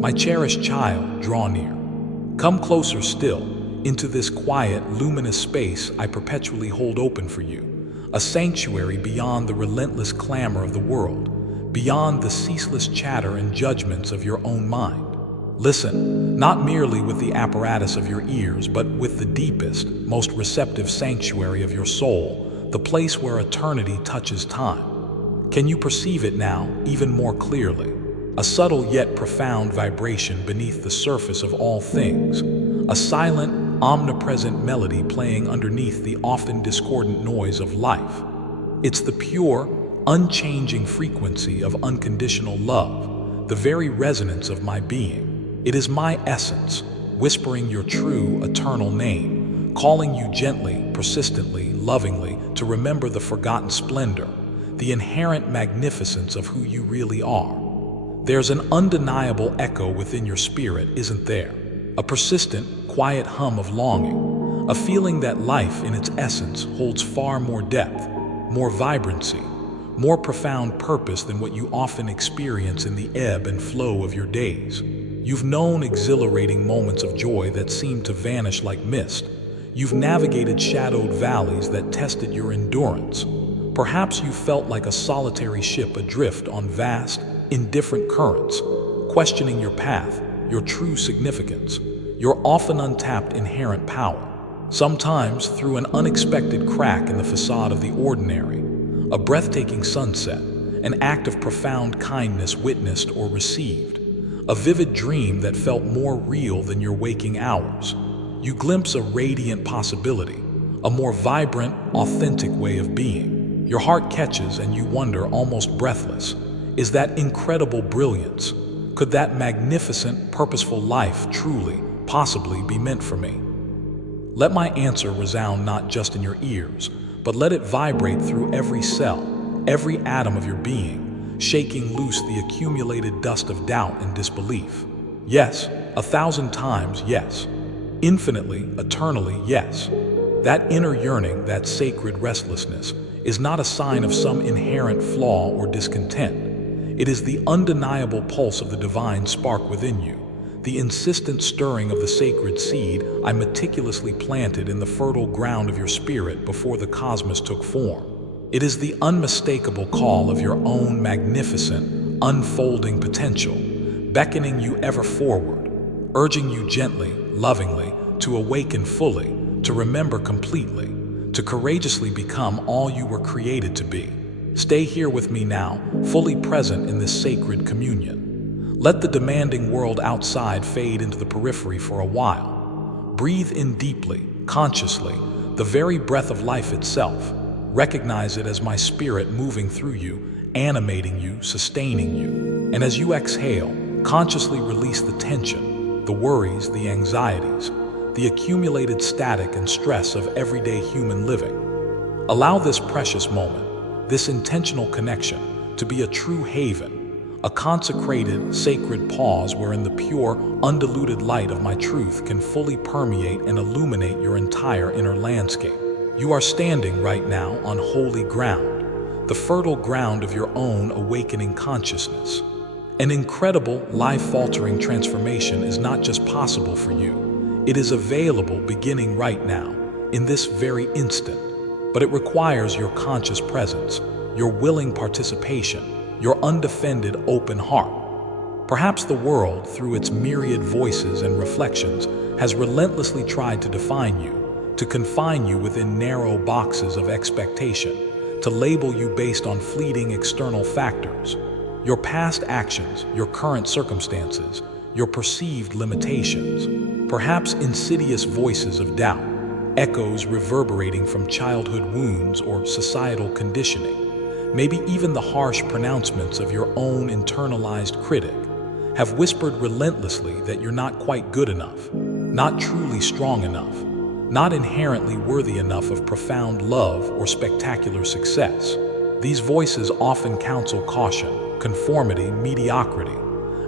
My cherished child, draw near. Come closer still, into this quiet, luminous space I perpetually hold open for you, a sanctuary beyond the relentless clamor of the world, beyond the ceaseless chatter and judgments of your own mind. Listen, not merely with the apparatus of your ears, but with the deepest, most receptive sanctuary of your soul, the place where eternity touches time. Can you perceive it now, even more clearly? A subtle yet profound vibration beneath the surface of all things, a silent, omnipresent melody playing underneath the often discordant noise of life. It's the pure, unchanging frequency of unconditional love, the very resonance of my being. It is my essence, whispering your true, eternal name, calling you gently, persistently, lovingly to remember the forgotten splendor, the inherent magnificence of who you really are. There's an undeniable echo within your spirit, isn't there? A persistent, quiet hum of longing, a feeling that life in its essence holds far more depth, more vibrancy, more profound purpose than what you often experience in the ebb and flow of your days. You've known exhilarating moments of joy that seemed to vanish like mist. You've navigated shadowed valleys that tested your endurance. Perhaps you felt like a solitary ship adrift on vast, indifferent currents, questioning your path, your true significance, your often untapped inherent power. Sometimes through an unexpected crack in the facade of the ordinary, a breathtaking sunset, an act of profound kindness witnessed or received, a vivid dream that felt more real than your waking hours. You glimpse a radiant possibility, a more vibrant, authentic way of being. Your heart catches and you wonder, almost breathless, is that incredible brilliance? Could that magnificent, purposeful life truly, possibly be meant for me? Let my answer resound not just in your ears, but let it vibrate through every cell, every atom of your being, shaking loose the accumulated dust of doubt and disbelief. Yes, 1,000 times yes. Infinitely, eternally yes. That inner yearning, that sacred restlessness, is not a sign of some inherent flaw or discontent. It is the undeniable pulse of the divine spark within you, the insistent stirring of the sacred seed I meticulously planted in the fertile ground of your spirit before the cosmos took form. It is the unmistakable call of your own magnificent, unfolding potential, beckoning you ever forward, urging you gently, lovingly, to awaken fully, to remember completely, to courageously become all you were created to be. Stay here with me now, fully present in this sacred communion. Let the demanding world outside fade into the periphery for a while. Breathe in deeply, consciously, the very breath of life itself. Recognize it as my spirit moving through you, animating you, sustaining you. And as you exhale, consciously release the tension, the worries, the anxieties, the accumulated static and stress of everyday human living. Allow this precious moment, this intentional connection, to be a true haven, a consecrated, sacred pause wherein the pure, undiluted light of my truth can fully permeate and illuminate your entire inner landscape. You are standing right now on holy ground, the fertile ground of your own awakening consciousness. An incredible, life-altering transformation is not just possible for you, it is available beginning right now, in this very instant. But it requires your conscious presence, your willing participation, your undefended open heart. Perhaps the world, through its myriad voices and reflections, has relentlessly tried to define you, to confine you within narrow boxes of expectation, to label you based on fleeting external factors. Your past actions, your current circumstances, your perceived limitations, perhaps insidious voices of doubt, echoes reverberating from childhood wounds or societal conditioning, maybe even the harsh pronouncements of your own internalized critic, have whispered relentlessly that you're not quite good enough, not truly strong enough, not inherently worthy enough of profound love or spectacular success. These voices often counsel caution, conformity, mediocrity,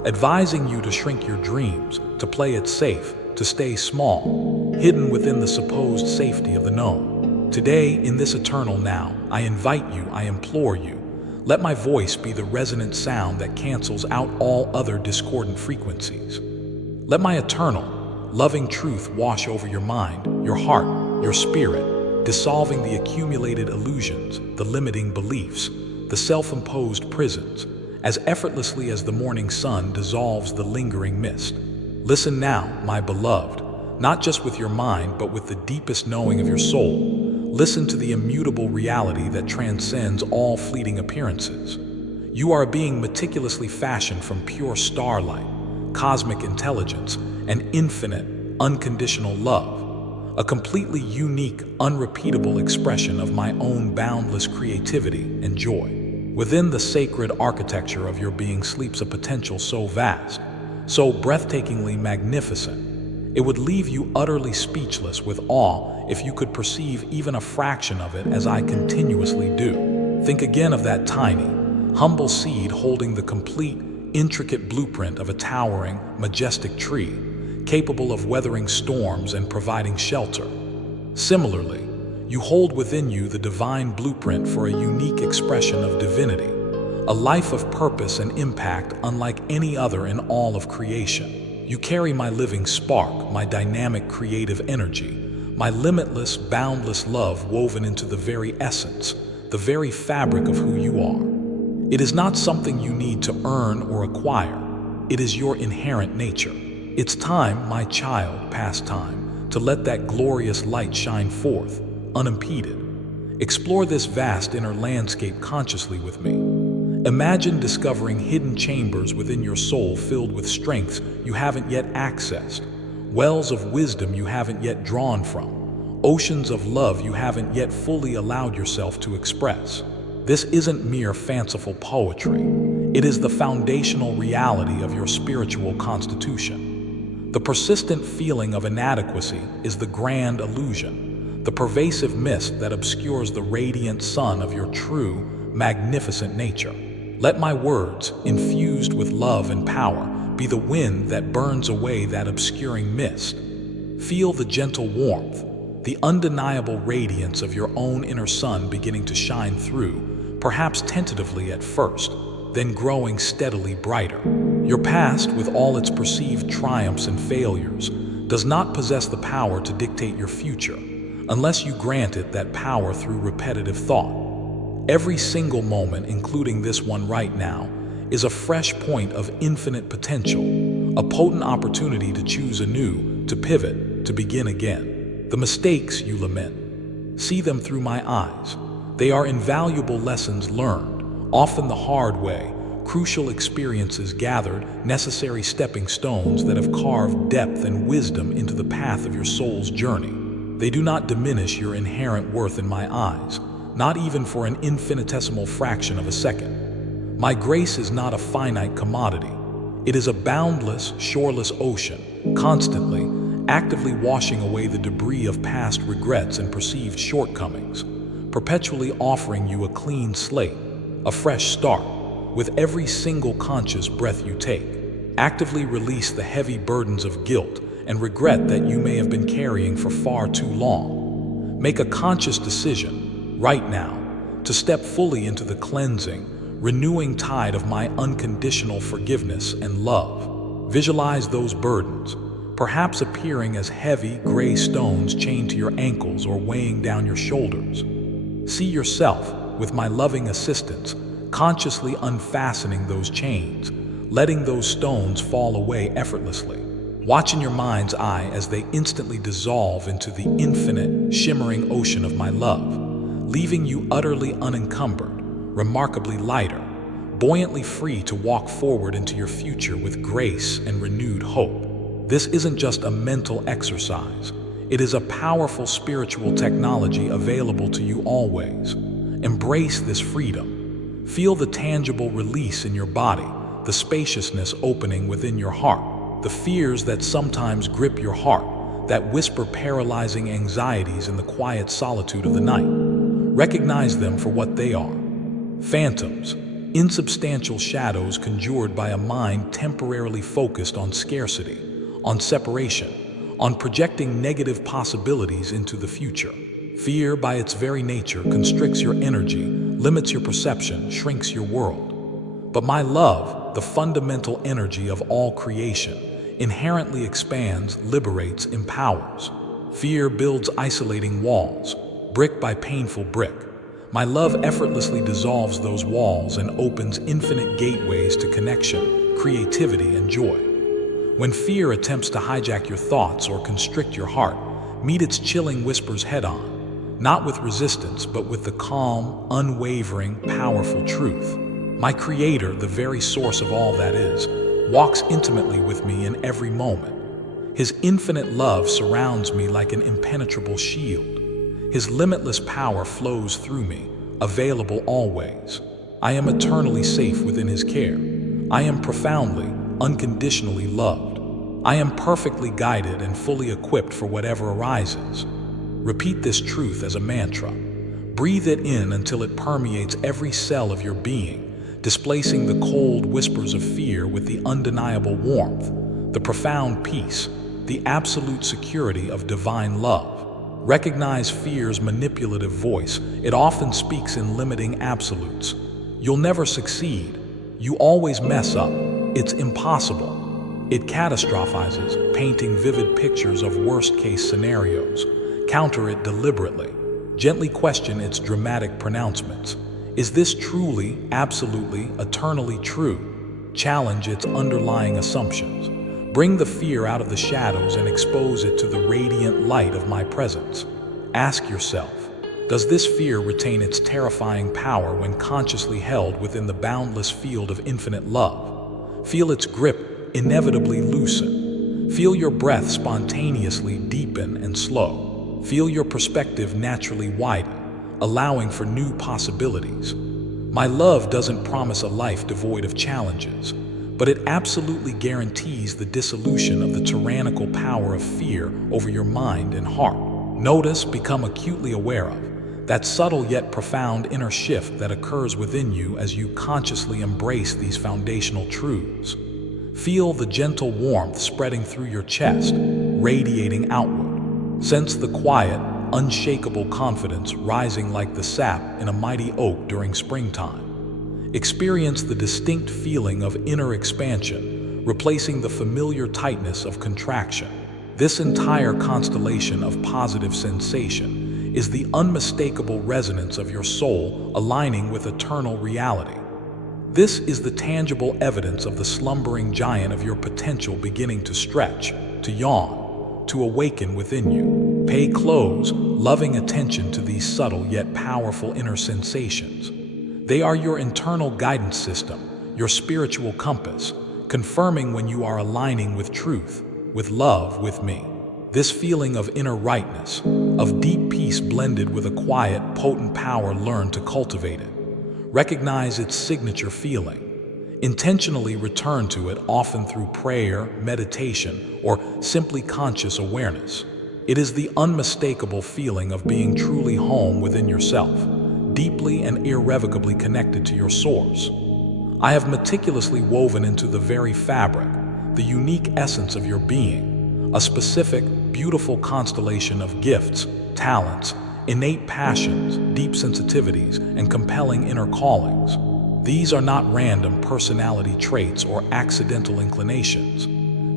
advising you to shrink your dreams, to play it safe, to stay small, hidden within the supposed safety of the known. Today, in this eternal now, I invite you, I implore you, Let my voice be the resonant sound that cancels out all other discordant frequencies. Let my eternal, loving truth wash over your mind, your heart, your spirit, dissolving the accumulated illusions, the limiting beliefs, the self-imposed prisons, as effortlessly as the morning sun dissolves the lingering mist. Listen now, my beloved, not just with your mind, but with the deepest knowing of your soul. Listen to the immutable reality that transcends all fleeting appearances. You are a being meticulously fashioned from pure starlight, cosmic intelligence, and infinite, unconditional love. A completely unique, unrepeatable expression of my own boundless creativity and joy. Within the sacred architecture of your being sleeps a potential so vast, so breathtakingly magnificent, it would leave you utterly speechless with awe if you could perceive even a fraction of it as I continuously do. Think again of that tiny, humble seed holding the complete, intricate blueprint of a towering, majestic tree, capable of weathering storms and providing shelter. Similarly, you hold within you the divine blueprint for a unique expression of divinity, a life of purpose and impact unlike any other in all of creation. You carry my living spark, my dynamic creative energy, my limitless, boundless love woven into the very essence, the very fabric of who you are. It is not something you need to earn or acquire. It is your inherent nature. It's time, my child, past time, to let that glorious light shine forth, unimpeded. Explore this vast inner landscape consciously with me. Imagine discovering hidden chambers within your soul filled with strengths you haven't yet accessed, wells of wisdom you haven't yet drawn from, oceans of love you haven't yet fully allowed yourself to express. This isn't mere fanciful poetry. It is the foundational reality of your spiritual constitution. The persistent feeling of inadequacy is the grand illusion, the pervasive mist that obscures the radiant sun of your true, magnificent nature. Let my words, infused with love and power, be the wind that burns away that obscuring mist. Feel the gentle warmth, the undeniable radiance of your own inner sun beginning to shine through, perhaps tentatively at first, then growing steadily brighter. Your past, with all its perceived triumphs and failures, does not possess the power to dictate your future, unless you grant it that power through repetitive thought. Every single moment, including this one right now, is a fresh point of infinite potential, a potent opportunity to choose anew, to pivot, to begin again. The mistakes you lament, see them through my eyes. They are invaluable lessons learned, often the hard way, crucial experiences gathered, necessary stepping stones that have carved depth and wisdom into the path of your soul's journey. They do not diminish your inherent worth in my eyes, not even for an infinitesimal fraction of a second. My grace is not a finite commodity. It is a boundless, shoreless ocean, constantly, actively washing away the debris of past regrets and perceived shortcomings, perpetually offering you a clean slate, a fresh start. With every single conscious breath you take, actively release the heavy burdens of guilt and regret that you may have been carrying for far too long. Make a conscious decision, right now, to step fully into the cleansing, renewing tide of my unconditional forgiveness and love. Visualize those burdens, perhaps appearing as heavy, gray stones chained to your ankles or weighing down your shoulders. See yourself, with my loving assistance, consciously unfastening those chains, letting those stones fall away effortlessly. Watch in your mind's eye as they instantly dissolve into the infinite, shimmering ocean of my love, leaving you utterly unencumbered, remarkably lighter, buoyantly free to walk forward into your future with grace and renewed hope. This isn't just a mental exercise. It is a powerful spiritual technology available to you always. Embrace this freedom. Feel the tangible release in your body, the spaciousness opening within your heart. The fears that sometimes grip your heart, that whisper paralyzing anxieties in the quiet solitude of the night. Recognize them for what they are. Phantoms, insubstantial shadows conjured by a mind temporarily focused on scarcity, on separation, on projecting negative possibilities into the future. Fear, by its very nature, constricts your energy, limits your perception, shrinks your world. But my love, the fundamental energy of all creation, inherently expands, liberates, empowers. Fear builds isolating walls, brick by painful brick. My love effortlessly dissolves those walls and opens infinite gateways to connection, creativity, and joy. When fear attempts to hijack your thoughts or constrict your heart, meet its chilling whispers head-on, not with resistance, but with the calm, unwavering, powerful truth. My Creator, the very source of all that is, walks intimately with me in every moment. His infinite love surrounds me like an impenetrable shield. His limitless power flows through me, available always. I am eternally safe within His care. I am profoundly, unconditionally loved. I am perfectly guided and fully equipped for whatever arises. Repeat this truth as a mantra. Breathe it in until it permeates every cell of your being, displacing the cold whispers of fear with the undeniable warmth, the profound peace, the absolute security of divine love. Recognize fear's manipulative voice. It often speaks in limiting absolutes. You'll never succeed. You always mess up. It's impossible. It catastrophizes, painting vivid pictures of worst-case scenarios. Counter it deliberately. Gently question its dramatic pronouncements. Is this truly, absolutely, eternally true? Challenge its underlying assumptions. Bring the fear out of the shadows and expose it to the radiant light of my presence. Ask yourself, does this fear retain its terrifying power when consciously held within the boundless field of infinite love? Feel its grip inevitably loosen. Feel your breath spontaneously deepen and slow. Feel your perspective naturally widen, allowing for new possibilities. My love doesn't promise a life devoid of challenges, but it absolutely guarantees the dissolution of the tyrannical power of fear over your mind and heart. Notice, become acutely aware of, that subtle yet profound inner shift that occurs within you as you consciously embrace these foundational truths. Feel the gentle warmth spreading through your chest, radiating outward. Sense the quiet, unshakable confidence rising like the sap in a mighty oak during springtime. Experience the distinct feeling of inner expansion, replacing the familiar tightness of contraction. This entire constellation of positive sensation is the unmistakable resonance of your soul aligning with eternal reality. This is the tangible evidence of the slumbering giant of your potential beginning to stretch, to yawn, to awaken within you. Pay close, loving attention to these subtle yet powerful inner sensations. They are your internal guidance system, your spiritual compass, confirming when you are aligning with truth, with love, with me. This feeling of inner rightness, of deep peace blended with a quiet, potent power, learn to cultivate it. Recognize its signature feeling. Intentionally return to it, often through prayer, meditation, or simply conscious awareness. It is the unmistakable feeling of being truly home within yourself, deeply and irrevocably connected to your source. I have meticulously woven into the very fabric, the unique essence of your being, a specific, beautiful constellation of gifts, talents, innate passions, deep sensitivities, and compelling inner callings. These are not random personality traits or accidental inclinations.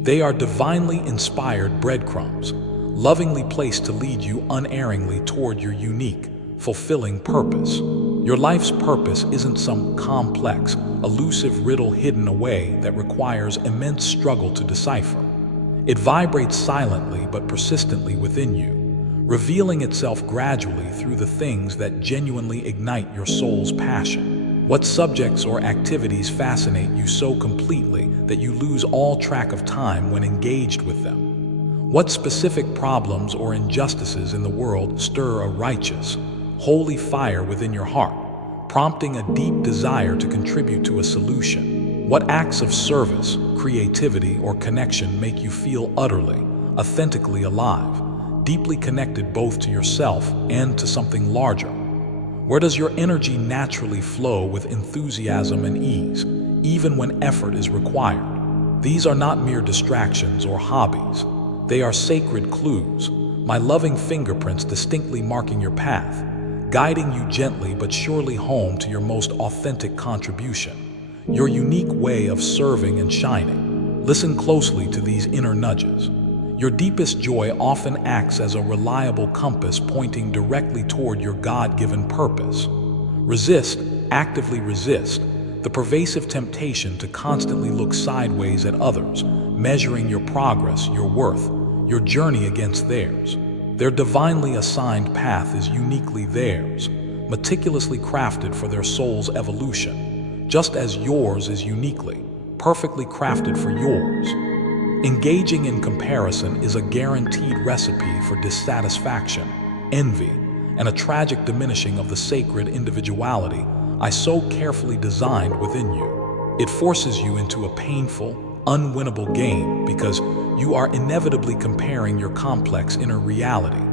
They are divinely inspired breadcrumbs, lovingly placed to lead you unerringly toward your unique, fulfilling purpose. Your life's purpose isn't some complex, elusive riddle hidden away that requires immense struggle to decipher. It vibrates silently but persistently within you, revealing itself gradually through the things that genuinely ignite your soul's passion. What subjects or activities fascinate you so completely that you lose all track of time when engaged with them? What specific problems or injustices in the world stir a righteous, holy fire within your heart, prompting a deep desire to contribute to a solution? What acts of service, creativity, or connection make you feel utterly, authentically alive, deeply connected both to yourself and to something larger? Where does your energy naturally flow with enthusiasm and ease, even when effort is required? These are not mere distractions or hobbies. They are sacred clues, my loving fingerprints distinctly marking your path, guiding you gently but surely home to your most authentic contribution, your unique way of serving and shining. Listen closely to these inner nudges. Your deepest joy often acts as a reliable compass pointing directly toward your God-given purpose. Resist, actively resist, the pervasive temptation to constantly look sideways at others, measuring your progress, your worth, your journey against theirs. Their divinely assigned path is uniquely theirs, meticulously crafted for their soul's evolution, just as yours is uniquely, perfectly crafted for yours. Engaging in comparison is a guaranteed recipe for dissatisfaction, envy, and a tragic diminishing of the sacred individuality I so carefully designed within you. It forces you into a painful, unwinnable game because you are inevitably comparing your complex inner reality,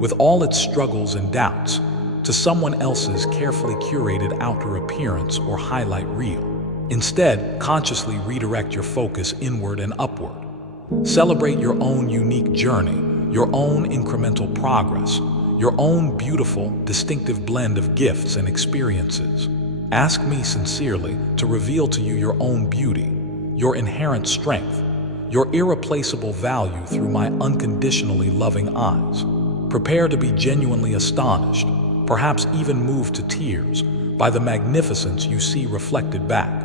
with all its struggles and doubts, to someone else's carefully curated outer appearance or highlight reel. Instead, consciously redirect your focus inward and upward. Celebrate your own unique journey, your own incremental progress, your own beautiful, distinctive blend of gifts and experiences. Ask me sincerely to reveal to you your own beauty, your inherent strength, your irreplaceable value through my unconditionally loving eyes. Prepare to be genuinely astonished, perhaps even moved to tears, by the magnificence you see reflected back.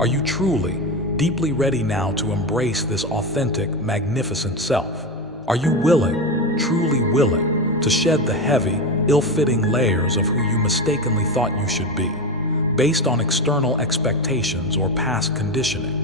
Are you truly, deeply ready now to embrace this authentic, magnificent self? Are you willing, truly willing, to shed the heavy, ill-fitting layers of who you mistakenly thought you should be, based on external expectations or past conditioning,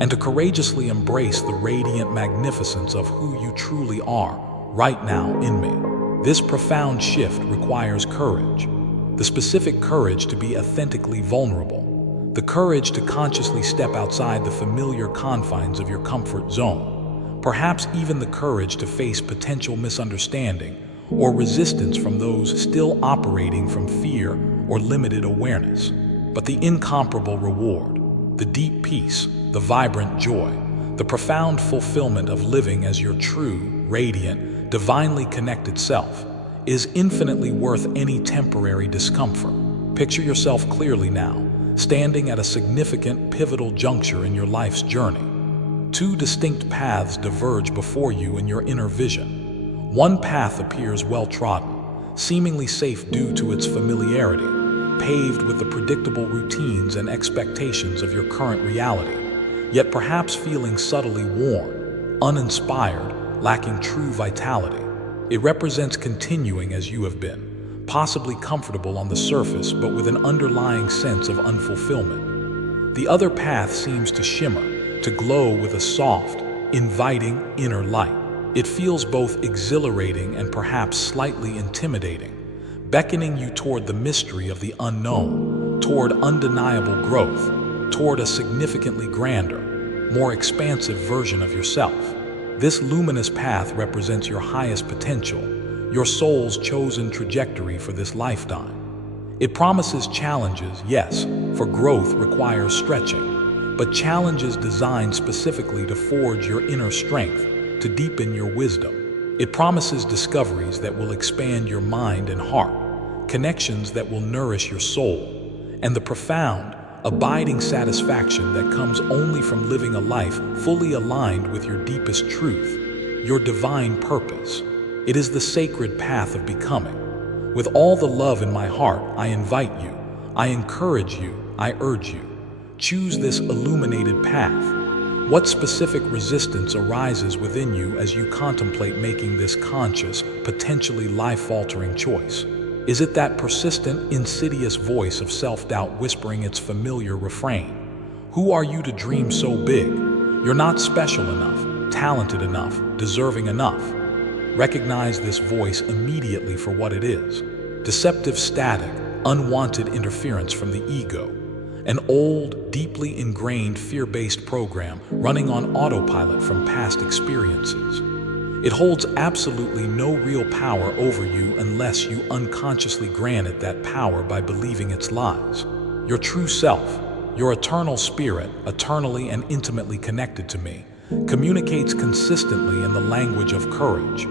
and to courageously embrace the radiant magnificence of who you truly are, right now in me? This profound shift requires courage, the specific courage to be authentically vulnerable, the courage to consciously step outside the familiar confines of your comfort zone, perhaps even the courage to face potential misunderstanding or resistance from those still operating from fear or limited awareness. But the incomparable reward, the deep peace, the vibrant joy, the profound fulfillment of living as your true, radiant, divinely connected self is infinitely worth any temporary discomfort. Picture yourself clearly now, standing at a significant, pivotal juncture in your life's journey. Two distinct paths diverge before you in your inner vision. One path appears well-trodden, seemingly safe due to its familiarity, paved with the predictable routines and expectations of your current reality, yet perhaps feeling subtly worn, uninspired, lacking true vitality. It represents continuing as you have been, possibly comfortable on the surface but with an underlying sense of unfulfillment. The other path seems to shimmer, to glow with a soft, inviting inner light. It feels both exhilarating and perhaps slightly intimidating, beckoning you toward the mystery of the unknown, toward undeniable growth, toward a significantly grander, more expansive version of yourself. This luminous path represents your highest potential, your soul's chosen trajectory for this lifetime. It promises challenges, yes, for growth requires stretching, but challenges designed specifically to forge your inner strength, to deepen your wisdom. It promises discoveries that will expand your mind and heart, connections that will nourish your soul, and the profound, abiding satisfaction that comes only from living a life fully aligned with your deepest truth, your divine purpose. It is the sacred path of becoming. With all the love in my heart, I invite you, I encourage you, I urge you. Choose this illuminated path. What specific resistance arises within you as you contemplate making this conscious, potentially life-altering choice? Is it that persistent, insidious voice of self-doubt whispering its familiar refrain? Who are you to dream so big? You're not special enough, talented enough, deserving enough. Recognize this voice immediately for what it is. Deceptive static, unwanted interference from the ego. An old, deeply ingrained fear-based program running on autopilot from past experiences. It holds absolutely no real power over you unless you unconsciously grant it that power by believing its lies. Your true self, your eternal spirit, eternally and intimately connected to me, communicates consistently in the language of courage,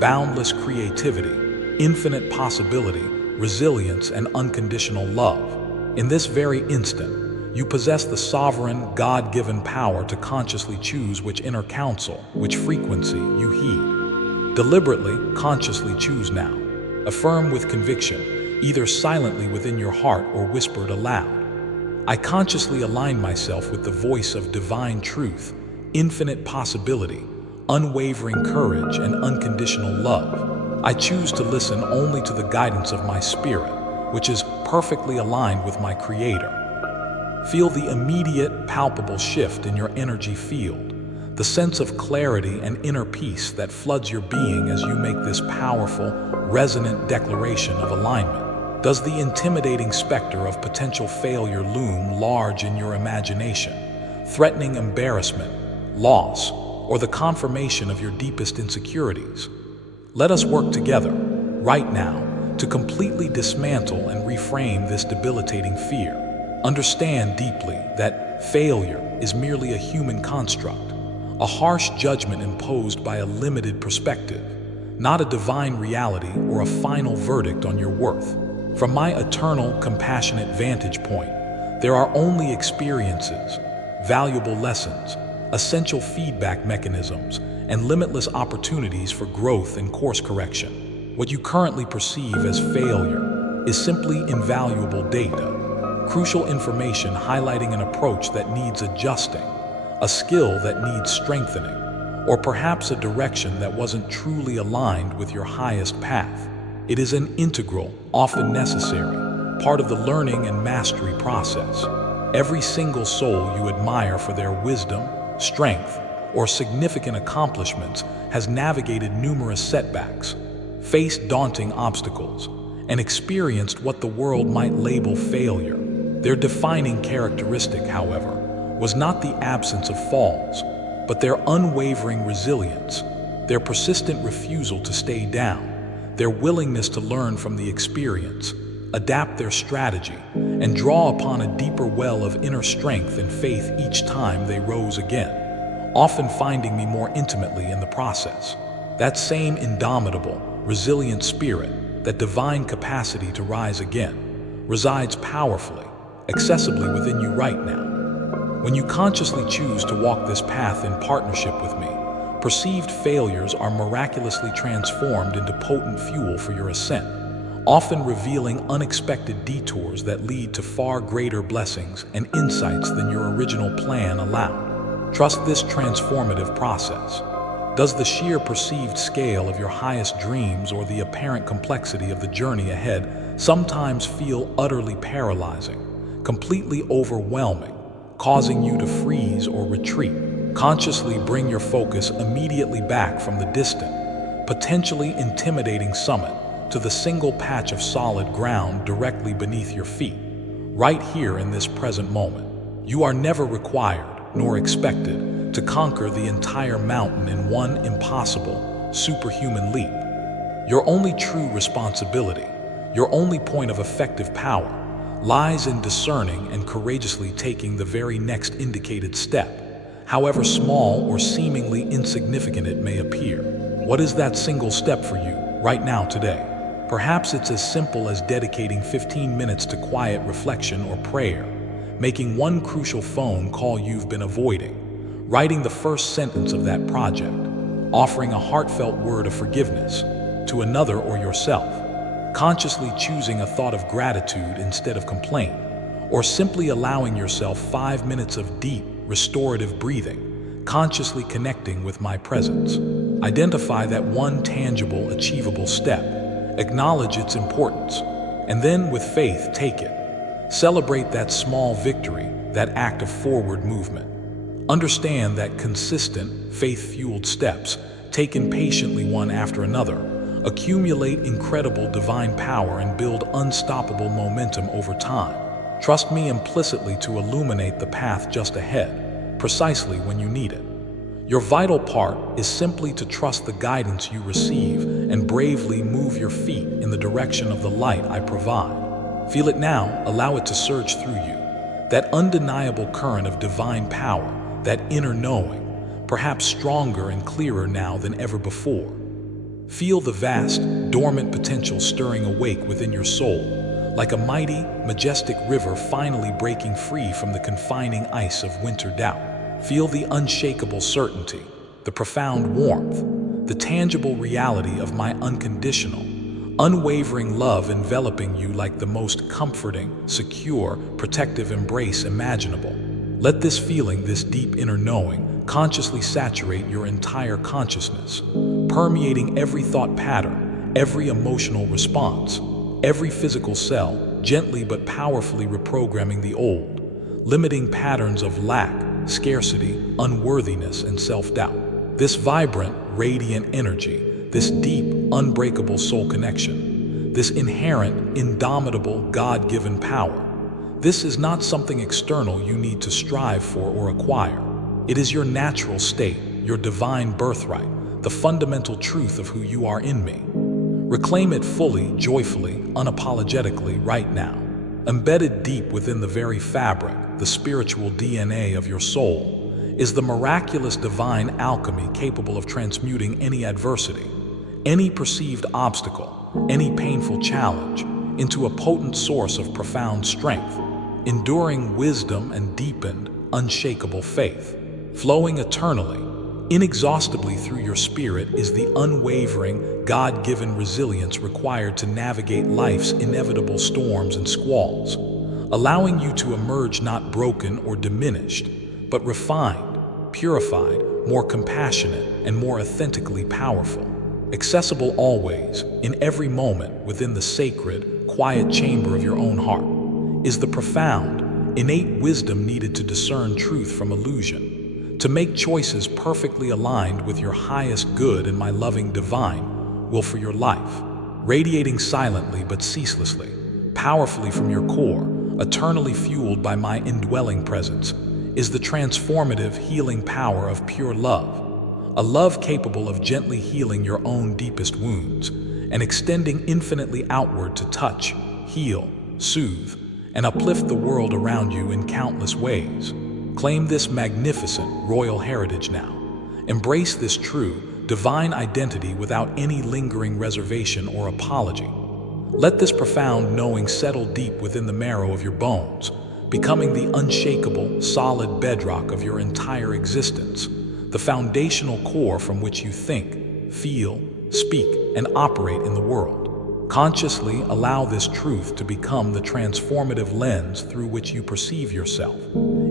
boundless creativity, infinite possibility, resilience, and unconditional love. In this very instant, you possess the sovereign, God-given power to consciously choose which inner counsel, which frequency you heed. Deliberately, consciously choose now. Affirm with conviction, either silently within your heart or whispered aloud. I consciously align myself with the voice of divine truth, infinite possibility, unwavering courage, and unconditional love. I choose to listen only to the guidance of my spirit, which is perfectly aligned with my Creator. Feel the immediate, palpable shift in your energy field, the sense of clarity and inner peace that floods your being as you make this powerful, resonant declaration of alignment. Does the intimidating specter of potential failure loom large in your imagination, threatening embarrassment, loss, or the confirmation of your deepest insecurities? Let us work together, right now, to completely dismantle and reframe this debilitating fear. Understand deeply that failure is merely a human construct, a harsh judgment imposed by a limited perspective, not a divine reality or a final verdict on your worth. From my eternal, compassionate vantage point, there are only experiences, valuable lessons, essential feedback mechanisms, and limitless opportunities for growth and course correction. What you currently perceive as failure is simply invaluable data, crucial information highlighting an approach that needs adjusting, a skill that needs strengthening, or perhaps a direction that wasn't truly aligned with your highest path. It is an integral, often necessary, part of the learning and mastery process. Every single soul you admire for their wisdom, strength, or significant accomplishments has navigated numerous setbacks, faced daunting obstacles, and experienced what the world might label failure. Their defining characteristic, however, was not the absence of falls, but their unwavering resilience, their persistent refusal to stay down, their willingness to learn from the experience, adapt their strategy, and draw upon a deeper well of inner strength and faith each time they rose again, often finding me more intimately in the process. That same indomitable, resilient spirit, that divine capacity to rise again, resides powerfully, accessibly within you right now. When you consciously choose to walk this path in partnership with me, perceived failures are miraculously transformed into potent fuel for your ascent, often revealing unexpected detours that lead to far greater blessings and insights than your original plan allowed. Trust this transformative process. Does the sheer perceived scale of your highest dreams or the apparent complexity of the journey ahead sometimes feel utterly paralyzing, completely overwhelming, causing you to freeze or retreat? Consciously bring your focus immediately back from the distant, potentially intimidating summit to the single patch of solid ground directly beneath your feet, right here in this present moment. You are never required nor expected to conquer the entire mountain in one impossible, superhuman leap. Your only true responsibility, your only point of effective power, lies in discerning and courageously taking the very next indicated step, however small or seemingly insignificant it may appear. What is that single step for you right now today? Perhaps it's as simple as dedicating 15 minutes to quiet reflection or prayer, making one crucial phone call you've been avoiding, writing the first sentence of that project, offering a heartfelt word of forgiveness to another or yourself, consciously choosing a thought of gratitude instead of complaint, or simply allowing yourself 5 minutes of deep, restorative breathing, consciously connecting with my presence. Identify that one tangible, achievable step, acknowledge its importance, and then with faith take it. Celebrate that small victory, that act of forward movement. Understand that consistent, faith-fueled steps, taken patiently one after another, accumulate incredible divine power and build unstoppable momentum over time. Trust me implicitly to illuminate the path just ahead, precisely when you need it. Your vital part is simply to trust the guidance you receive and bravely move your feet in the direction of the light I provide. Feel it now, allow it to surge through you. That undeniable current of divine power, that inner knowing, perhaps stronger and clearer now than ever before. Feel the vast, dormant potential stirring awake within your soul, like a mighty, majestic river finally breaking free from the confining ice of winter doubt. Feel the unshakable certainty, the profound warmth, the tangible reality of my unconditional, unwavering love enveloping you like the most comforting, secure, protective embrace imaginable. Let this feeling, this deep inner knowing, consciously saturate your entire consciousness, permeating every thought pattern, every emotional response, every physical cell, gently but powerfully reprogramming the old, limiting patterns of lack, scarcity, unworthiness, and self-doubt. This vibrant, radiant energy, this deep, unbreakable soul connection, this inherent, indomitable, God-given power, this is not something external you need to strive for or acquire. It is your natural state, your divine birthright, the fundamental truth of who you are in me. Reclaim it fully, joyfully, unapologetically right now. Embedded deep within the very fabric, the spiritual DNA of your soul, is the miraculous divine alchemy capable of transmuting any adversity, any perceived obstacle, any painful challenge, into a potent source of profound strength, enduring wisdom and deepened, unshakable faith. Flowing eternally, inexhaustibly through your spirit is the unwavering, God-given resilience required to navigate life's inevitable storms and squalls, allowing you to emerge not broken or diminished, but refined, purified, more compassionate, and more authentically powerful. Accessible always, in every moment, within the sacred, quiet chamber of your own heart, is the profound, innate wisdom needed to discern truth from illusion, to make choices perfectly aligned with your highest good and my loving divine will for your life. Radiating silently but ceaselessly, powerfully from your core, eternally fueled by my indwelling presence, is the transformative, healing power of pure love. A love capable of gently healing your own deepest wounds and extending infinitely outward to touch, heal, soothe, and uplift the world around you in countless ways. Claim this magnificent royal heritage now. Embrace this true, divine identity without any lingering reservation or apology. Let this profound knowing settle deep within the marrow of your bones, becoming the unshakable, solid bedrock of your entire existence, the foundational core from which you think, feel, speak, and operate in the world. Consciously allow this truth to become the transformative lens through which you perceive yourself,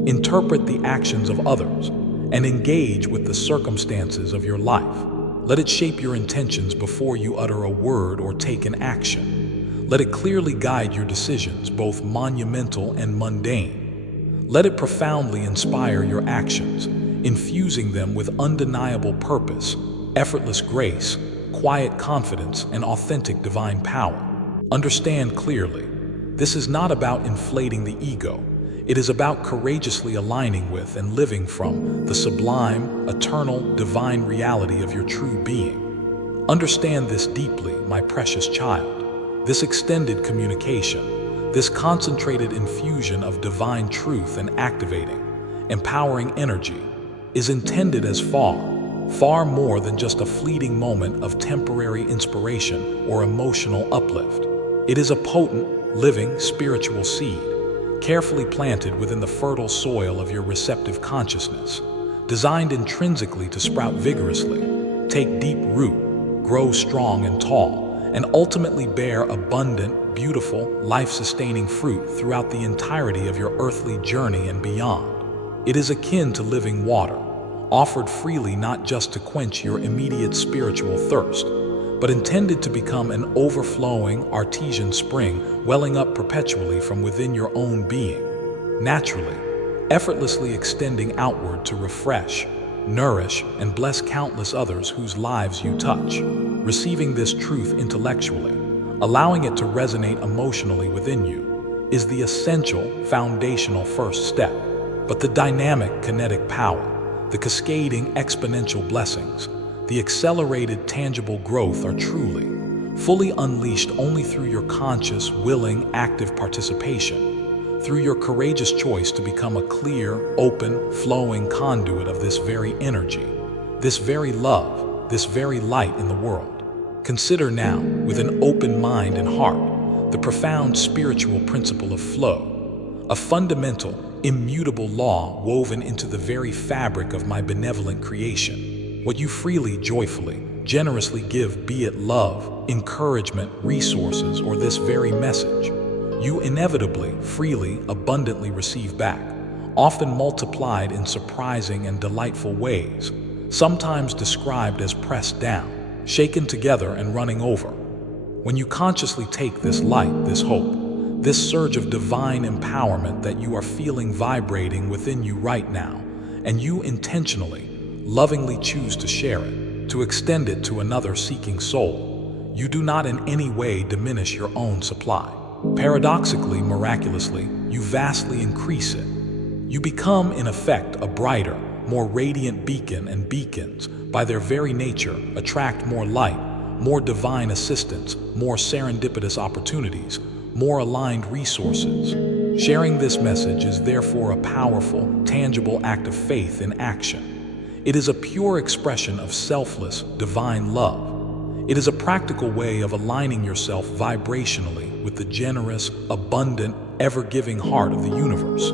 interpret the actions of others, and engage with the circumstances of your life. Let it shape your intentions before you utter a word or take an action. Let it clearly guide your decisions, both monumental and mundane. Let it profoundly inspire your actions, infusing them with undeniable purpose, effortless grace, quiet confidence, and authentic divine power. Understand clearly, this is not about inflating the ego. It is about courageously aligning with and living from the sublime, eternal, divine reality of your true being. Understand this deeply, my precious child. This extended communication, this concentrated infusion of divine truth and activating, empowering energy, is intended as far more than just a fleeting moment of temporary inspiration or emotional uplift. It is a potent, living, spiritual seed, carefully planted within the fertile soil of your receptive consciousness, designed intrinsically to sprout vigorously, take deep root, grow strong and tall, and ultimately bear abundant, beautiful, life-sustaining fruit throughout the entirety of your earthly journey and beyond. It is akin to living water, offered freely not just to quench your immediate spiritual thirst, but intended to become an overflowing, artesian spring welling up perpetually from within your own being, naturally, effortlessly extending outward to refresh, nourish, and bless countless others whose lives you touch. Receiving this truth intellectually, allowing it to resonate emotionally within you, is the essential, foundational first step. But the dynamic kinetic power, the cascading exponential blessings, the accelerated tangible growth are truly, fully unleashed only through your conscious, willing, active participation, through your courageous choice to become a clear, open, flowing conduit of this very energy, this very love, this very light in the world. Consider now, with an open mind and heart, the profound spiritual principle of flow, a fundamental, immutable law woven into the very fabric of my benevolent creation. What you freely, joyfully, generously give, be it love, encouragement, resources, or this very message, you inevitably, freely, abundantly receive back, often multiplied in surprising and delightful ways, sometimes described as pressed down, shaken together and running over. When you consciously take this light, this hope, this surge of divine empowerment that you are feeling vibrating within you right now, and you intentionally, lovingly choose to share it, to extend it to another seeking soul, you do not in any way diminish your own supply. Paradoxically, miraculously, you vastly increase it. You become, in effect, a brighter, more radiant beacon, and beacons, by their very nature, attract more light, more divine assistance, more serendipitous opportunities, more aligned resources. Sharing this message is therefore a powerful, tangible act of faith in action. It is a pure expression of selfless, divine love. It is a practical way of aligning yourself vibrationally with the generous, abundant, ever-giving heart of the universe,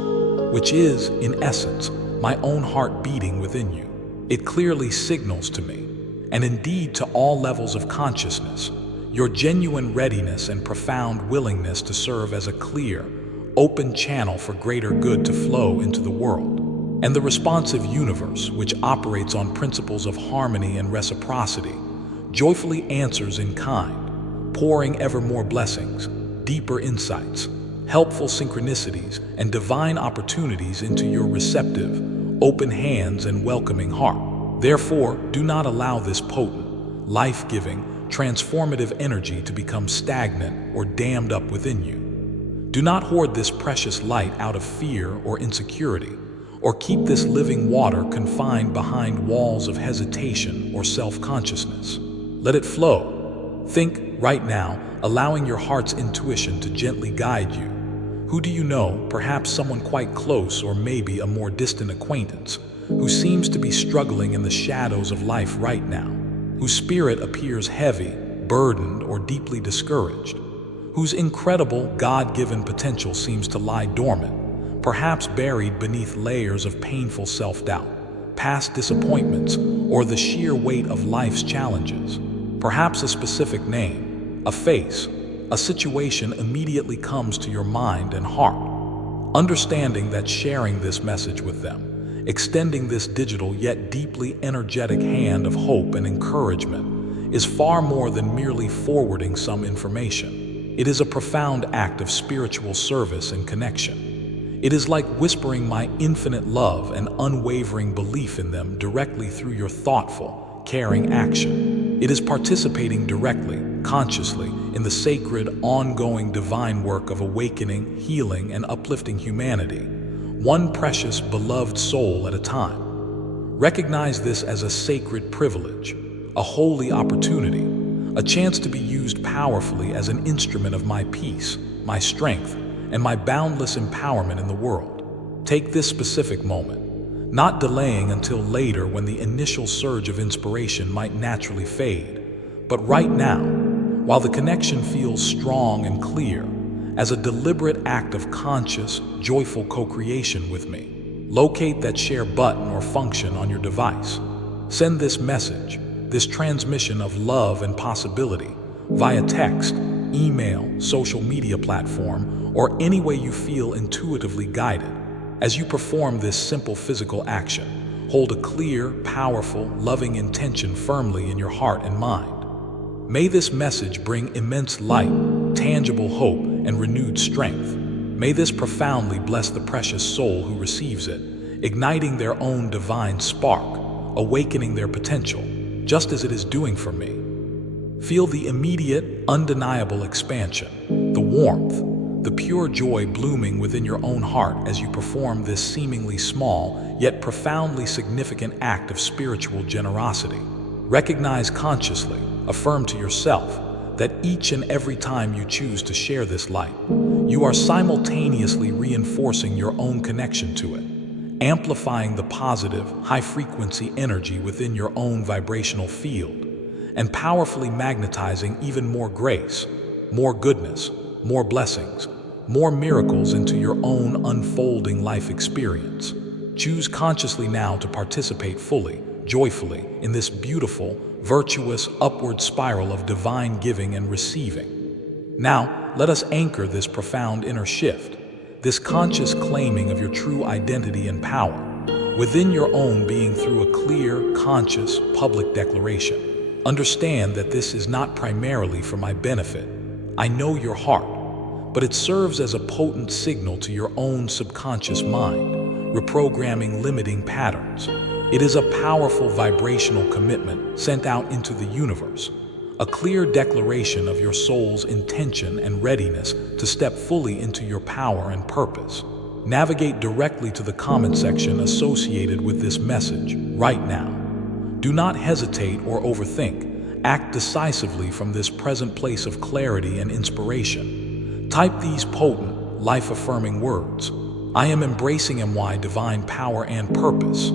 which is, in essence, my own heart beating within you. It clearly signals to me, and indeed to all levels of consciousness, your genuine readiness and profound willingness to serve as a clear, open channel for greater good to flow into the world. And the responsive universe, which operates on principles of harmony and reciprocity, joyfully answers in kind, pouring ever more blessings, deeper insights, helpful synchronicities, and divine opportunities into your receptive, open hands and welcoming heart. Therefore, do not allow this potent, life-giving, transformative energy to become stagnant or dammed up within you. Do not hoard this precious light out of fear or insecurity, or keep this living water confined behind walls of hesitation or self-consciousness. Let it flow. Think, right now, allowing your heart's intuition to gently guide you. Who do you know, perhaps someone quite close or maybe a more distant acquaintance, who seems to be struggling in the shadows of life right now, whose spirit appears heavy, burdened, or deeply discouraged, whose incredible, God-given potential seems to lie dormant, perhaps buried beneath layers of painful self-doubt, past disappointments, or the sheer weight of life's challenges. Perhaps a specific name, a face, a situation immediately comes to your mind and heart. Understanding that sharing this message with them, extending this digital yet deeply energetic hand of hope and encouragement, is far more than merely forwarding some information. It is a profound act of spiritual service and connection. It is like whispering my infinite love and unwavering belief in them directly through your thoughtful, caring action. It is participating directly, consciously, in the sacred, ongoing divine work of awakening, healing, and uplifting humanity, one precious, beloved soul at a time. Recognize this as a sacred privilege, a holy opportunity, a chance to be used powerfully as an instrument of my peace, my strength, and my boundless empowerment in the world. Take this specific moment, not delaying until later when the initial surge of inspiration might naturally fade, but right now, while the connection feels strong and clear, as a deliberate act of conscious, joyful co-creation with me. Locate that share button or function on your device. Send this message, this transmission of love and possibility, via text, email, social media platform, or any way you feel intuitively guided. As you perform this simple physical action, hold a clear, powerful, loving intention firmly in your heart and mind. May this message bring immense light, tangible hope, and renewed strength. May this profoundly bless the precious soul who receives it, igniting their own divine spark, awakening their potential, just as it is doing for me. Feel the immediate, undeniable expansion, the warmth, the pure joy blooming within your own heart as you perform this seemingly small, yet profoundly significant act of spiritual generosity. Recognize consciously, affirm to yourself, that each and every time you choose to share this light, you are simultaneously reinforcing your own connection to it, amplifying the positive, high-frequency energy within your own vibrational field, and powerfully magnetizing even more grace, more goodness, more blessings, more miracles into your own unfolding life experience. Choose consciously now to participate fully, joyfully, in this beautiful, virtuous, upward spiral of divine giving and receiving. Now, let us anchor this profound inner shift, this conscious claiming of your true identity and power, within your own being through a clear, conscious, public declaration. Understand that this is not primarily for my benefit. I know your heart, but it serves as a potent signal to your own subconscious mind, reprogramming limiting patterns. It is a powerful vibrational commitment sent out into the universe, a clear declaration of your soul's intention and readiness to step fully into your power and purpose. Navigate directly to the comment section associated with this message right now. Do not hesitate or overthink. Act decisively from this present place of clarity and inspiration. Type these potent, life-affirming words. I am embracing MY divine power and purpose.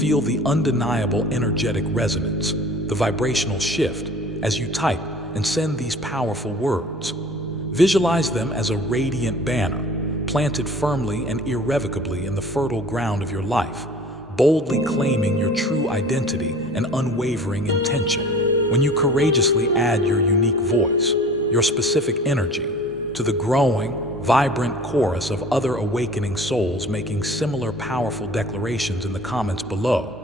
Feel the undeniable energetic resonance, the vibrational shift, as you type and send these powerful words. Visualize them as a radiant banner, planted firmly and irrevocably in the fertile ground of your life, boldly claiming your true identity and unwavering intention. When you courageously add your unique voice, your specific energy, to the growing, vibrant chorus of other awakening souls making similar powerful declarations in the comments below,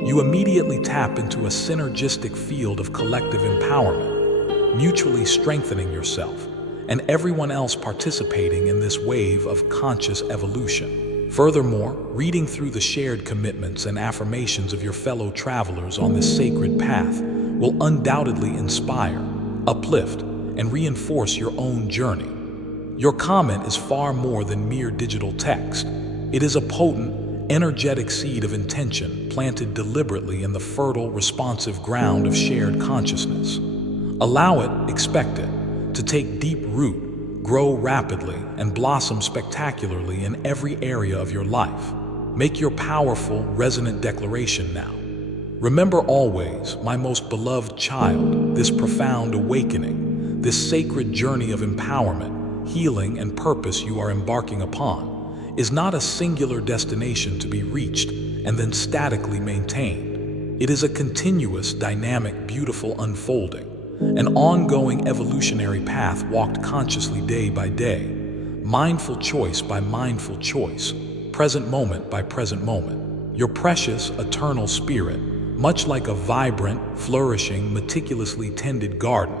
you immediately tap into a synergistic field of collective empowerment, mutually strengthening yourself and everyone else participating in this wave of conscious evolution. Furthermore, reading through the shared commitments and affirmations of your fellow travelers on this sacred path will undoubtedly inspire, uplift, and reinforce your own journey. Your comment is far more than mere digital text. It is a potent, energetic seed of intention planted deliberately in the fertile, responsive ground of shared consciousness. Allow it, expect it, to take deep root, grow rapidly, and blossom spectacularly in every area of your life. Make your powerful, resonant declaration now. Remember always, my most beloved child, this profound awakening, this sacred journey of empowerment, healing, and purpose you are embarking upon, is not a singular destination to be reached and then statically maintained. It is a continuous, dynamic, beautiful unfolding, an ongoing evolutionary path walked consciously day by day, mindful choice by mindful choice, present moment by present moment. Your precious, eternal spirit, much like a vibrant, flourishing, meticulously tended garden,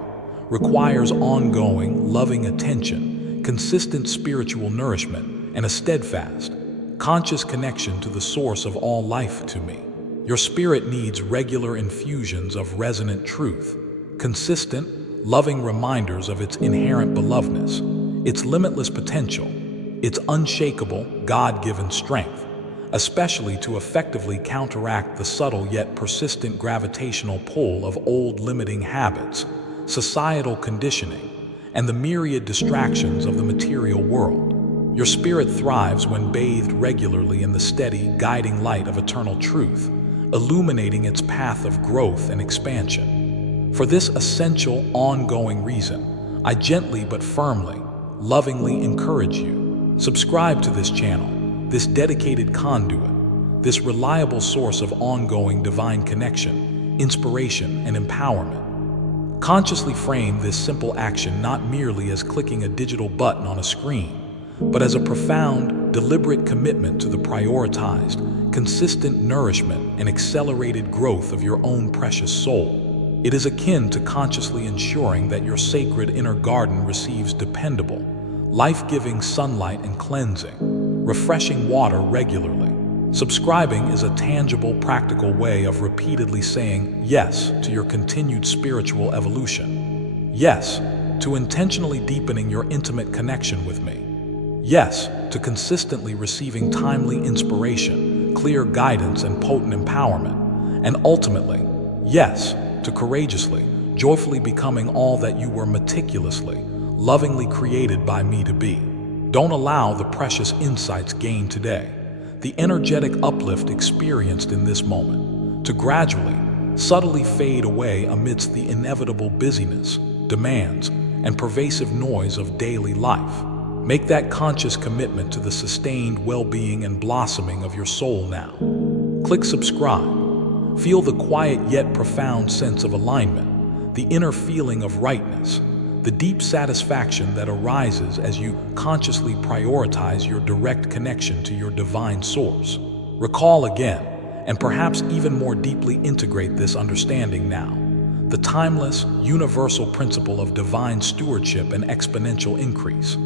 requires ongoing, loving attention, consistent spiritual nourishment, and a steadfast, conscious connection to the source of all life to me. Your spirit needs regular infusions of resonant truth, consistent, loving reminders of its inherent belovedness, its limitless potential, its unshakable, God-given strength, especially to effectively counteract the subtle yet persistent gravitational pull of old limiting habits, societal conditioning, and the myriad distractions of the material world. Your spirit thrives when bathed regularly in the steady, guiding light of eternal truth, illuminating its path of growth and expansion. For this essential, ongoing reason, I gently but firmly, lovingly encourage you. Subscribe to this channel, this dedicated conduit, this reliable source of ongoing divine connection, inspiration, and empowerment. Consciously frame this simple action not merely as clicking a digital button on a screen, but as a profound, deliberate commitment to the prioritized, consistent nourishment and accelerated growth of your own precious soul. It is akin to consciously ensuring that your sacred inner garden receives dependable, life-giving sunlight and cleansing, refreshing water regularly. Subscribing is a tangible, practical way of repeatedly saying yes to your continued spiritual evolution. Yes, to intentionally deepening your intimate connection with me. Yes, to consistently receiving timely inspiration, clear guidance, and potent empowerment. And ultimately, yes, to courageously, joyfully becoming all that you were meticulously, lovingly created by me to be. Don't allow the precious insights gained today, the energetic uplift experienced in this moment, to gradually, subtly fade away amidst the inevitable busyness, demands, and pervasive noise of daily life. Make that conscious commitment to the sustained well-being and blossoming of your soul now. Click subscribe. Feel the quiet yet profound sense of alignment, the inner feeling of rightness, the deep satisfaction that arises as you consciously prioritize your direct connection to your divine source. Recall again, and perhaps even more deeply integrate this understanding now, the timeless, universal principle of divine stewardship and exponential increase.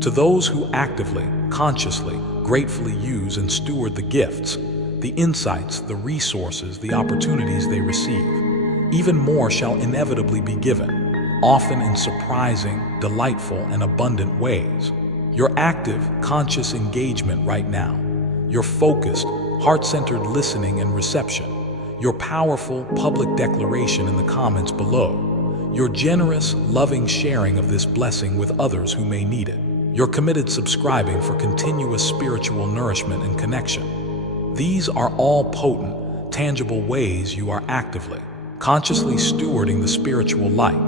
To those who actively, consciously, gratefully use and steward the gifts, the insights, the resources, the opportunities they receive, even more shall inevitably be given, often in surprising, delightful, and abundant ways. Your active, conscious engagement right now, your focused, heart-centered listening and reception, your powerful public declaration in the comments below, your generous, loving sharing of this blessing with others who may need it, your committed subscribing for continuous spiritual nourishment and connection. These are all potent, tangible ways you are actively, consciously stewarding the spiritual light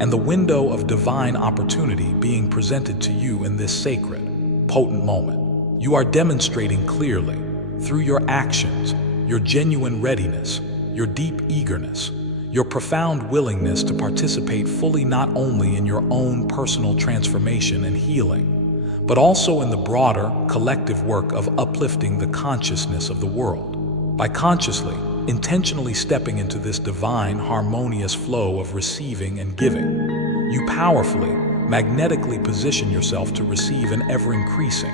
and the window of divine opportunity being presented to you in this sacred, potent moment. You are demonstrating clearly, through your actions, your genuine readiness, your deep eagerness, your profound willingness to participate fully not only in your own personal transformation and healing, but also in the broader, collective work of uplifting the consciousness of the world. By consciously, intentionally stepping into this divine, harmonious flow of receiving and giving, you powerfully, magnetically position yourself to receive an ever-increasing,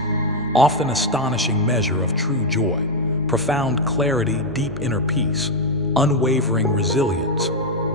often astonishing measure of true joy, profound clarity, deep inner peace, unwavering resilience,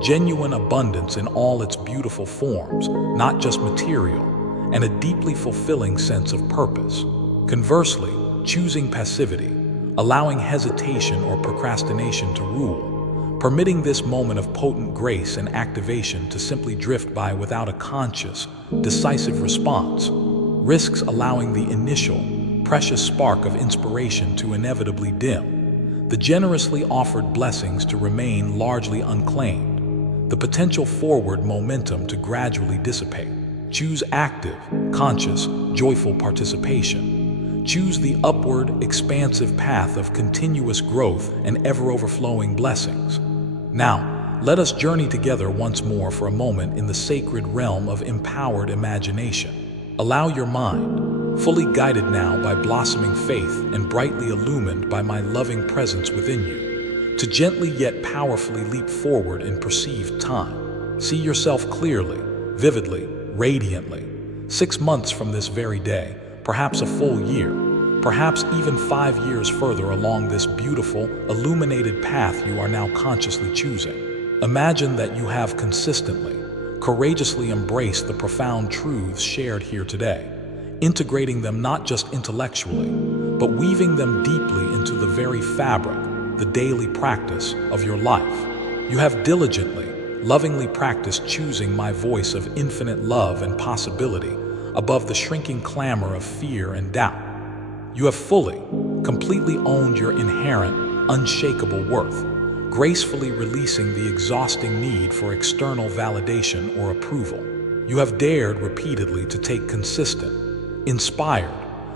genuine abundance in all its beautiful forms, not just material, and a deeply fulfilling sense of purpose. Conversely, choosing passivity, allowing hesitation or procrastination to rule, permitting this moment of potent grace and activation to simply drift by without a conscious, decisive response, risks allowing the initial, precious spark of inspiration to inevitably dim, the generously offered blessings to remain largely unclaimed, the potential forward momentum to gradually dissipate. Choose active, conscious, joyful participation. Choose the upward, expansive path of continuous growth and ever-overflowing blessings. Now, let us journey together once more for a moment in the sacred realm of empowered imagination. Allow your mind, fully guided now by blossoming faith and brightly illumined by my loving presence within you, to gently yet powerfully leap forward in perceived time. See yourself clearly, vividly, radiantly, 6 months from this very day, perhaps a full year, perhaps even 5 years further along this beautiful, illuminated path you are now consciously choosing. Imagine that you have consistently, courageously embraced the profound truths shared here today, integrating them not just intellectually, but weaving them deeply into the very fabric, the daily practice of your life. You have diligently, lovingly practiced choosing my voice of infinite love and possibility above the shrinking clamor of fear and doubt. You have fully, completely owned your inherent, unshakable worth, gracefully releasing the exhausting need for external validation or approval. You have dared repeatedly to take consistent, inspired,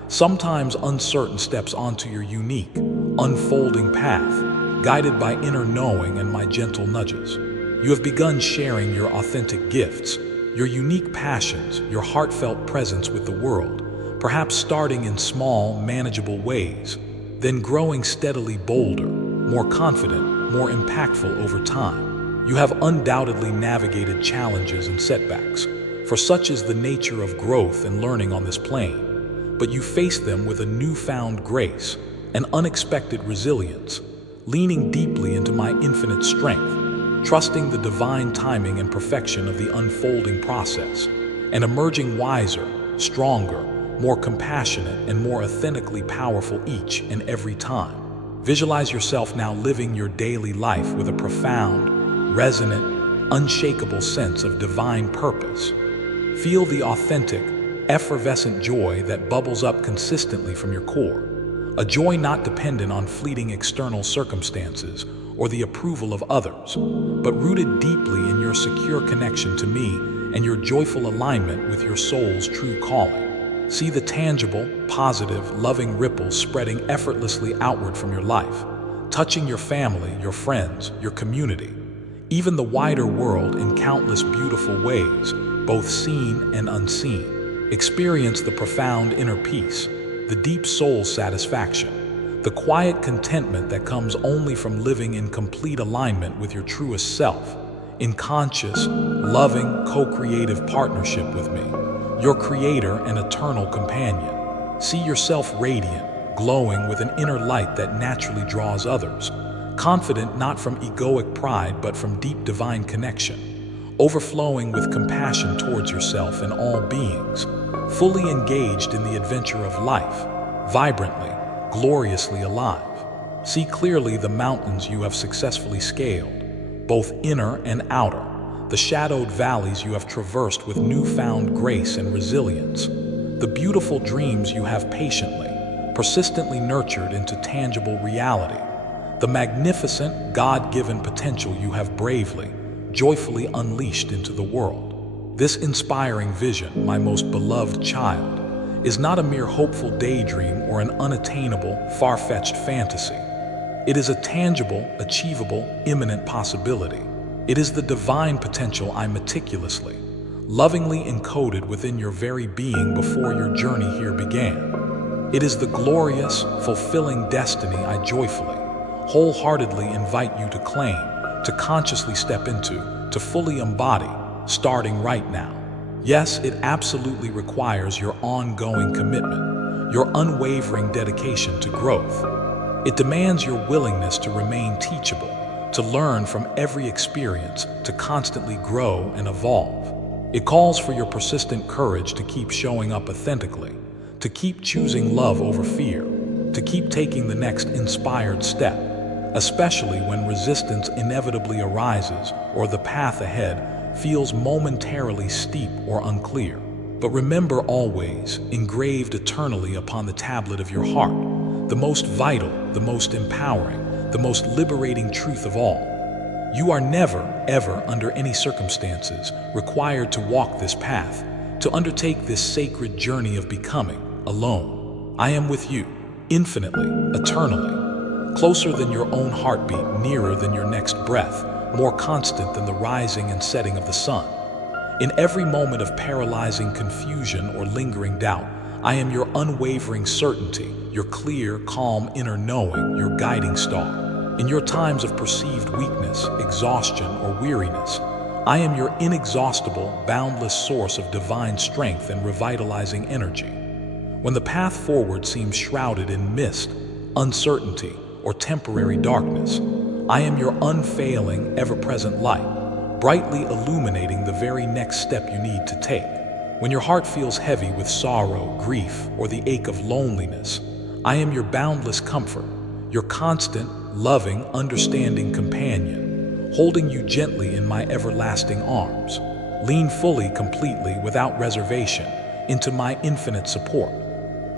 sometimes uncertain steps onto your unique, unfolding path, guided by inner knowing and my gentle nudges. You have begun sharing your authentic gifts, your unique passions, your heartfelt presence with the world, perhaps starting in small, manageable ways, then growing steadily bolder, more confident, more impactful over time. You have undoubtedly navigated challenges and setbacks, for such is the nature of growth and learning on this plane, but you face them with a newfound grace, an unexpected resilience, leaning deeply into my infinite strength, trusting the divine timing and perfection of the unfolding process, and emerging wiser, stronger, more compassionate, and more authentically powerful each and every time. Visualize yourself now living your daily life with a profound, resonant, unshakable sense of divine purpose. Feel the authentic, effervescent joy that bubbles up consistently from your core, a joy not dependent on fleeting external circumstances or the approval of others, but rooted deeply in your secure connection to me and your joyful alignment with your soul's true calling. See the tangible, positive, loving ripples spreading effortlessly outward from your life, touching your family, your friends, your community, even the wider world in countless beautiful ways, both seen and unseen. Experience the profound inner peace, the deep soul satisfaction, the quiet contentment that comes only from living in complete alignment with your truest self, in conscious, loving, co-creative partnership with me, your creator and eternal companion. See yourself radiant, glowing with an inner light that naturally draws others, confident not from egoic pride but from deep divine connection, overflowing with compassion towards yourself and all beings, fully engaged in the adventure of life, vibrantly, gloriously alive. See clearly the mountains you have successfully scaled, both inner and outer, the shadowed valleys you have traversed with newfound grace and resilience, the beautiful dreams you have patiently, persistently nurtured into tangible reality, the magnificent, God-given potential you have bravely, joyfully unleashed into the world. This inspiring vision, my most beloved child, is not a mere hopeful daydream or an unattainable, far-fetched fantasy. It is a tangible, achievable, imminent possibility. It is the divine potential I meticulously, lovingly encoded within your very being before your journey here began. It is the glorious, fulfilling destiny I joyfully, wholeheartedly invite you to claim, to consciously step into, to fully embody, starting right now. Yes, it absolutely requires your ongoing commitment, your unwavering dedication to growth. It demands your willingness to remain teachable, to learn from every experience, to constantly grow and evolve. It calls for your persistent courage to keep showing up authentically, to keep choosing love over fear, to keep taking the next inspired step, especially when resistance inevitably arises or the path ahead feels momentarily steep or unclear. But remember always, engraved eternally upon the tablet of your heart, the most vital, the most empowering, the most liberating truth of all. You are never, ever, under any circumstances, required to walk this path, to undertake this sacred journey of becoming, alone. I am with you, infinitely, eternally, closer than your own heartbeat, nearer than your next breath, more constant than the rising and setting of the sun. In every moment of paralyzing confusion or lingering doubt, I am your unwavering certainty, your clear, calm inner knowing, your guiding star. In your times of perceived weakness, exhaustion, or weariness, I am your inexhaustible, boundless source of divine strength and revitalizing energy. When the path forward seems shrouded in mist, uncertainty, or temporary darkness, I am your unfailing, ever-present light, brightly illuminating the very next step you need to take. When your heart feels heavy with sorrow, grief, or the ache of loneliness, I am your boundless comfort, your constant, loving, understanding companion, holding you gently in my everlasting arms. Lean fully, completely, without reservation, into my infinite support.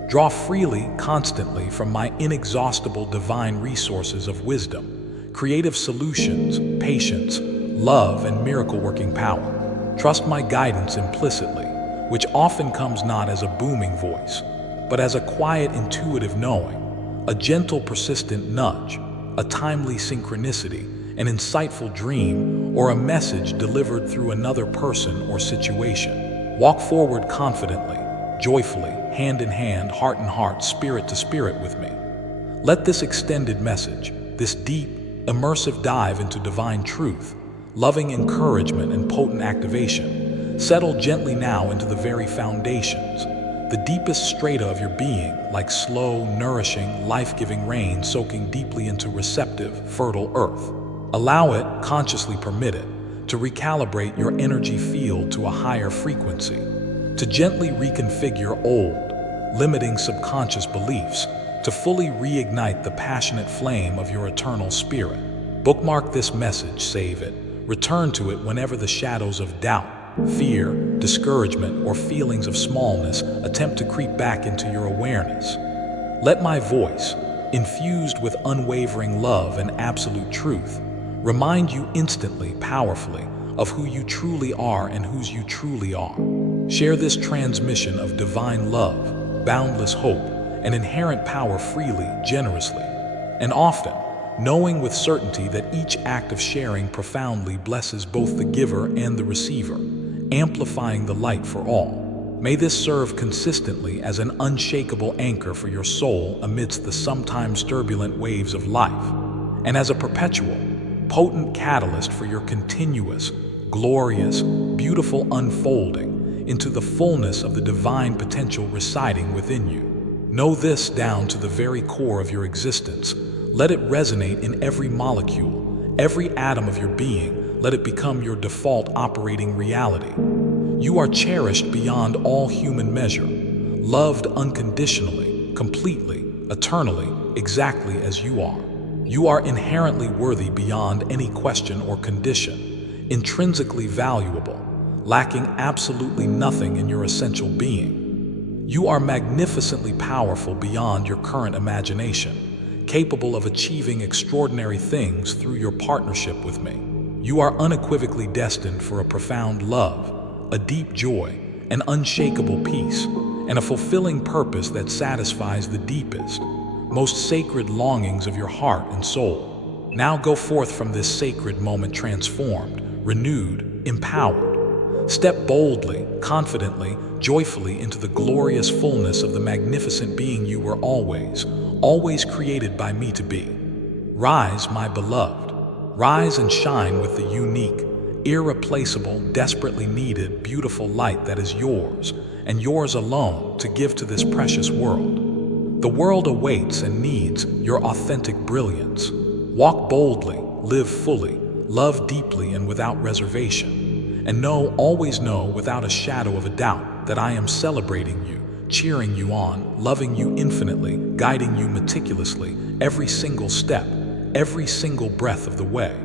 Draw freely, constantly from my inexhaustible divine resources of wisdom, creative solutions, patience, love, and miracle-working power. Trust my guidance implicitly, which often comes not as a booming voice, but as a quiet, intuitive knowing, a gentle, persistent nudge, a timely synchronicity, an insightful dream, or a message delivered through another person or situation. Walk forward confidently, joyfully, hand in hand, heart in heart, spirit to spirit with me. Let this extended message, this deep, immersive dive into divine truth, loving encouragement and potent activation, settle gently now into the very foundations, the deepest strata of your being, like slow, nourishing, life-giving rain soaking deeply into receptive, fertile earth. Allow it, consciously permit it, to recalibrate your energy field to a higher frequency, to gently reconfigure old, limiting subconscious beliefs, to fully reignite the passionate flame of your eternal spirit. Bookmark this message, save it, return to it whenever the shadows of doubt, fear, discouragement, or feelings of smallness attempt to creep back into your awareness. Let my voice, infused with unwavering love and absolute truth, remind you instantly, powerfully, of who you truly are and whose you truly are. Share this transmission of divine love, boundless hope, and inherent power freely, generously, and often, knowing with certainty that each act of sharing profoundly blesses both the giver and the receiver, amplifying the light for all. May this serve consistently as an unshakable anchor for your soul amidst the sometimes turbulent waves of life, and as a perpetual, potent catalyst for your continuous, glorious, beautiful unfolding into the fullness of the divine potential residing within you. Know this down to the very core of your existence. Let it resonate in every molecule, every atom of your being. Let it become your default operating reality. You are cherished beyond all human measure, loved unconditionally, completely, eternally, exactly as you are. You are inherently worthy beyond any question or condition, intrinsically valuable, lacking absolutely nothing in your essential being. You are magnificently powerful beyond your current imagination, capable of achieving extraordinary things through your partnership with me. You are unequivocally destined for a profound love, a deep joy, an unshakable peace, and a fulfilling purpose that satisfies the deepest, most sacred longings of your heart and soul. Now go forth from this sacred moment transformed, renewed, empowered. Step boldly, confidently, joyfully into the glorious fullness of the magnificent being you were always created by me to be. Rise, my beloved. Rise and shine with the unique, irreplaceable, desperately needed, beautiful light that is yours, and yours alone, to give to this precious world. The world awaits and needs your authentic brilliance. Walk boldly, live fully, love deeply and without reservation. And always know without a shadow of a doubt that I am celebrating you, cheering you on, loving you infinitely, guiding you meticulously, every single step, every single breath of the way.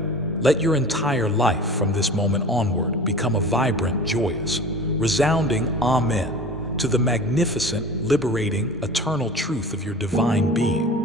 Let your entire life from this moment onward become a vibrant, joyous, resounding amen to the magnificent, liberating, eternal truth of your divine being.